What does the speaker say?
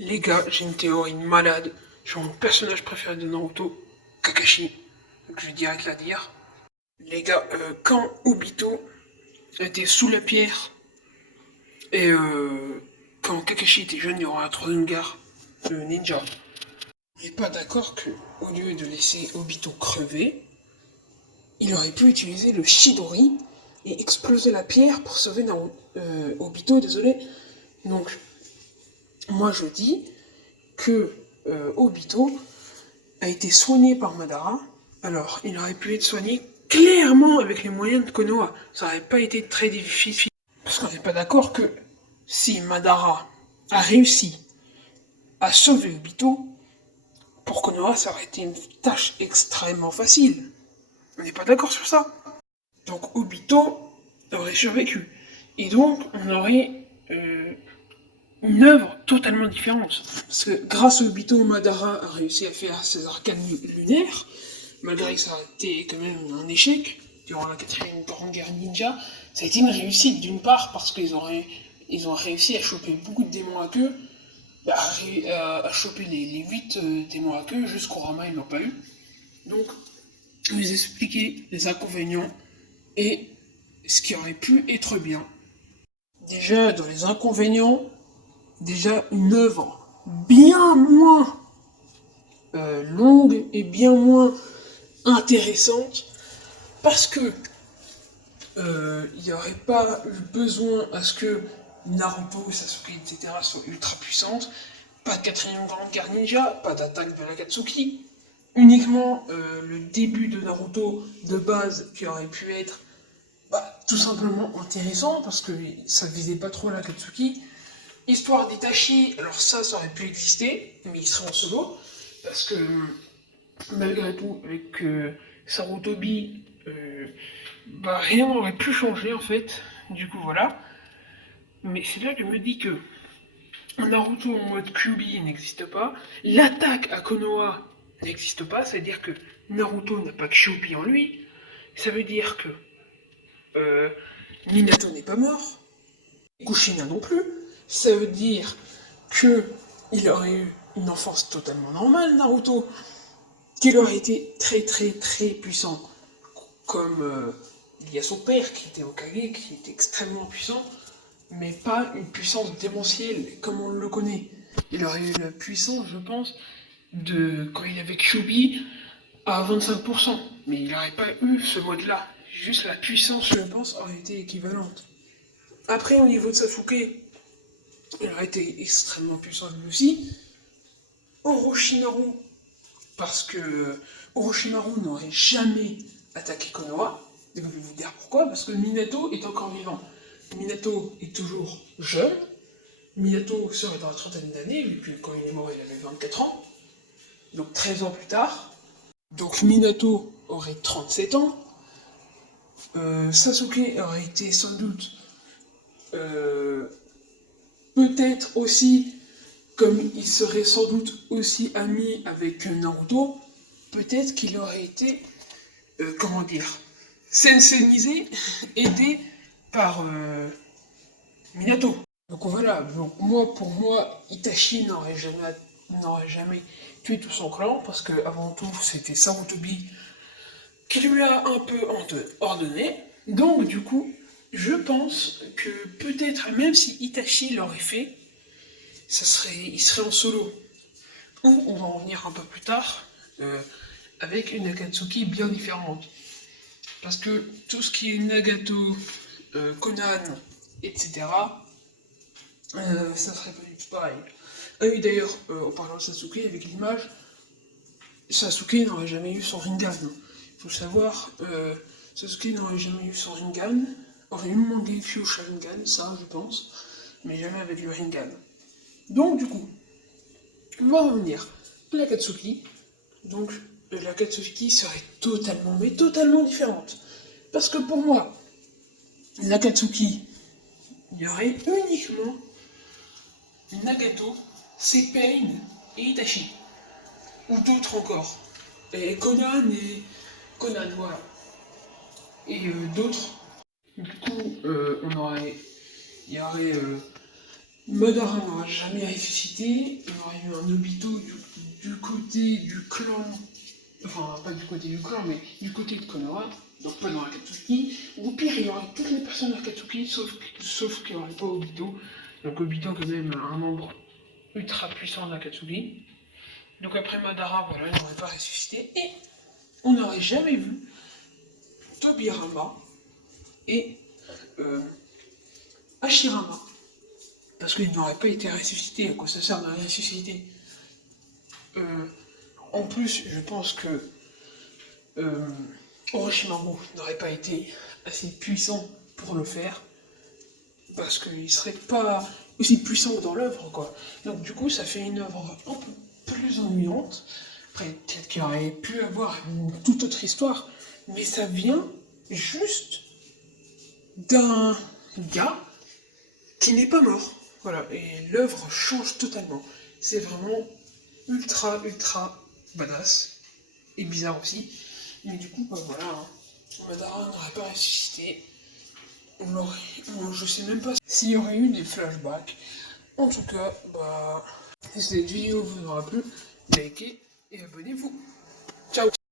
Les gars, j'ai une théorie malade sur mon personnage préféré de Naruto, Kakashi. Donc je vais direct la dire. Les gars, quand Obito était sous la pierre et quand Kakashi était jeune, il y aura un troisième gare, le ninja. On n'est pas d'accord que, au lieu de laisser Obito crever, il aurait pu utiliser le Chidori et exploser la pierre pour sauver Obito, désolé. Donc, moi je dis que Obito a été soigné par Madara. Alors, il aurait pu être soigné clairement avec les moyens de Konoha. Ça n'aurait pas été très difficile. Parce qu'on n'est pas d'accord que si Madara a réussi à sauver Obito, pour Konoha, ça aurait été une tâche extrêmement facile. On n'est pas d'accord sur ça. Donc Obito aurait survécu. Et donc, on aurait une œuvre totalement différente. Parce que grâce à Obito, Madara a réussi à faire ses arcanes lunaires, malgré que ça a été quand même un échec durant la quatrième grande guerre ninja. Ça a été une réussite d'une part parce qu'ils ont réussi à choper beaucoup de démons à queue, à choper les 8 démons à queue, jusqu'au Rama ils l'ont pas eu. Donc, je vais expliquer les inconvénients et ce qui aurait pu être bien. Déjà, dans les inconvénients, déjà une œuvre bien moins longue et bien moins intéressante parce que il n'y aurait pas eu besoin à ce que Naruto, Sasuke, etc. soient ultra puissantes. Pas de quatrième grande guerre ninja, pas d'attaque de l'Akatsuki. Uniquement le début de Naruto de base qui aurait pu être tout simplement intéressant parce que ça visait pas trop l'Akatsuki. Histoire d'Itachi, alors ça aurait pu exister, mais il serait en solo, parce que malgré tout, avec Sarutobi, rien n'aurait pu changer en fait. Du coup, voilà. Mais c'est là que je me dis que Naruto en mode QB n'existe pas, l'attaque à Konoha n'existe pas, c'est-à-dire que Naruto n'a pas que Kyuubi en lui, ça veut dire que euh, Minato n'est pas mort, Kushina non plus, ça veut dire que il aurait eu une enfance totalement normale, Naruto, qu'il aurait été très très très puissant, comme il y a son père qui était Hokage, qui était extrêmement puissant, mais pas une puissance démentielle comme on le connaît. Il aurait eu la puissance, je pense, de quand il avait Kyuubi à 25%, mais il n'aurait pas eu ce mode-là. Juste la puissance, je pense, aurait été équivalente. Après, au niveau de Sasuke, il aurait été extrêmement puissant lui aussi. Orochimaru, parce que Orochimaru n'aurait jamais attaqué Konoha. Et je vais vous dire pourquoi, parce que Minato est encore vivant. Minato est toujours jeune. Minato serait dans la trentaine d'années, vu que quand il est mort, il avait 24 ans. Donc 13 ans plus tard. Donc Minato aurait 37 ans. Sasuke aurait été sans doute peut-être aussi, comme il serait sans doute aussi ami avec Naruto, peut-être qu'il aurait été, comment dire, sensenisé, aidé par Minato. Donc voilà, donc pour moi, Itachi n'aurait jamais tué tout son clan, parce que avant tout, c'était Sarutobi qui lui a un peu ordonné. Donc du coup, je pense que peut-être, même si Itachi l'aurait fait, il serait en solo. Ou on va en venir un peu plus tard, avec une Akatsuki bien différente. Parce que tout ce qui est Nagato, Conan, etc., ça serait pas du tout pareil. Ah oui, d'ailleurs, en parlant de Sasuke, avec l'image, Sasuke n'aurait jamais eu son Rinnegan. Il faut savoir, Sasuke n'aurait jamais eu son Rinnegan, aurait eu le Mangekyo Sharingan, ça je pense, mais jamais avec le Rinnegan. Donc du coup, on va revenir à l'Akatsuki. Donc l'Akatsuki serait totalement, mais totalement différente. Parce que pour moi, l'Akatsuki, il y aurait uniquement Nagato, Pain et Itachi. Ou d'autres encore. Et Conan, voilà. Et d'autres. Du coup, il y aurait Madara n'aura jamais ressuscité, il y aurait eu un Obito du côté du clan, enfin pas du côté du clan, mais du côté de Konoha, donc pas dans Akatsuki, ou au pire il y aurait toutes les personnes d'Akatsuki, sauf qu'il n'y aurait pas Obito, donc Obito quand même un membre ultra puissant d'Akatsuki. Donc après Madara, voilà, il n'aurait pas ressuscité, et on n'aurait jamais vu Tobirama et Hashirama. Parce qu'il n'aurait pas été ressuscité, à quoi ça sert de ressusciter? En plus, je pense que Orochimaru n'aurait pas été assez puissant pour le faire, parce qu'il serait pas aussi puissant que dans l'œuvre, quoi. Donc du coup, ça fait une œuvre un peu plus ennuyante. Après, peut-être qu'il aurait pu avoir une toute autre histoire, mais ça vient juste d'un gars qui n'est pas mort. Voilà, et l'œuvre change totalement. C'est vraiment ultra badass, et bizarre aussi. Mais du coup, bah voilà, hein. Madara n'aurait pas ressuscité. Je sais même pas s'il y aurait eu des flashbacks. En tout cas, bah, si cette vidéo vous aura plu, likez et abonnez-vous.